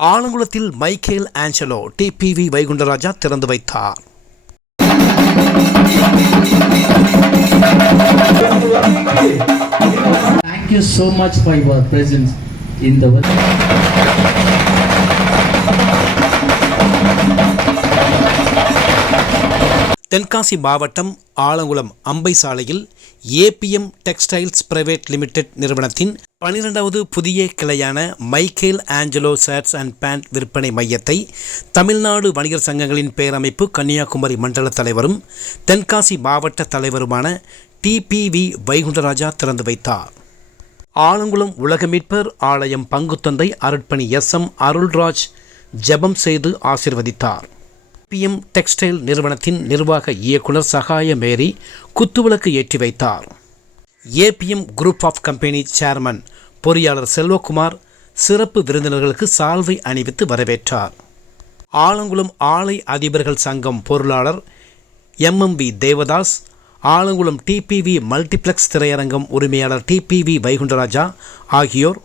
ஆலங்குளத்தில் Michael Angelo TPV Vaikundaraja திறந்து வைத்தார் Thank you so much for your presence in the world. Tenkasi மாவட்டம் ஆலங்குளம் அம்பை சாலையில் ஏபிஎம் டெக்ஸ்டைல்ஸ் பிரைவேட் லிமிடெட் நிறுவனத்தின் பனிரெண்டாவது புதிய கிளையான Michael Angelo shirts and pant விற்பனை மையத்தை தமிழ்நாடு வணிகர் சங்கங்களின் பேரமைப்பு கன்னியாகுமரி மண்டல தலைவரும் தென்காசி மாவட்ட தலைவருமான டிபிவி வைகுண்டராஜா திறந்து வைத்தார். ஆலங்குளம் உலகமீட்பர் ஆலயம் பங்குத்தந்தை அருட்பணி எஸ் எம் அருள்ராஜ் ஜெபம் செய்து ஆசிர்வதித்தார். பிஎம் டெக்ஸ்டைல் நிறுவனத்தின் நிர்வாக இயக்குனர் சகாய மேரி குத்துவிளக்கு ஏற்றி வைத்தார். ABM group of company chairman பொறியாளர் செல்வகுமார் சிறப்பு விருந்தினர்களுக்கு சால்வை அணிவித்து வரவேற்றார். ஆலங்குளம் ஆலை அதிபர்கள் சங்கம் பொருளாளர் MMV Devadas Alangulam TPV multiplex திரையரங்கம் உரிமையாளர் டிபிவி வைகுண்டராஜா ஆகியோர்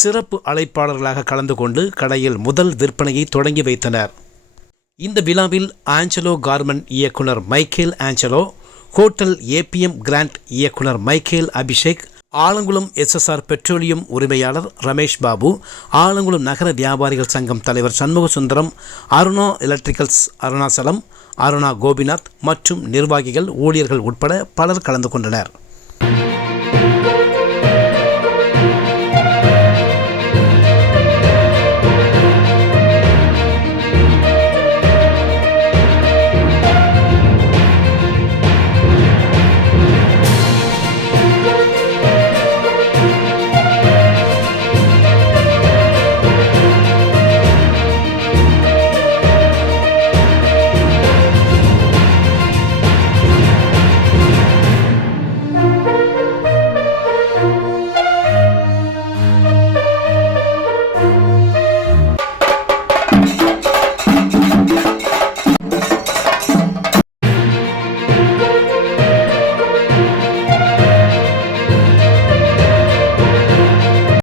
சிறப்பு அழைப்பாளர்களாக கலந்து கொண்டு கடையில் முதல் விற்பனையை தொடங்கி வைத்தனர். இந்த விழாவில் ஆஞ்சலோ கார்மெண்ட் இயக்குனர் Michael Angelo hotel ABM grand இயக்குனர் Michael Abhishek Alangulam SSR petroleum உரிமையாளர் ரமேஷ் பாபு ஆலங்குளம் நகர வியாபாரிகள் சங்கம் தலைவர் சண்முக சுந்தரம் அருணா எலக்ட்ரிக்கல்ஸ் அருணாசலம் அருணா கோபிநாத் மற்றும் நிர்வாகிகள் ஊழியர்கள் உட்பட பலர் கலந்து கொண்டனர்.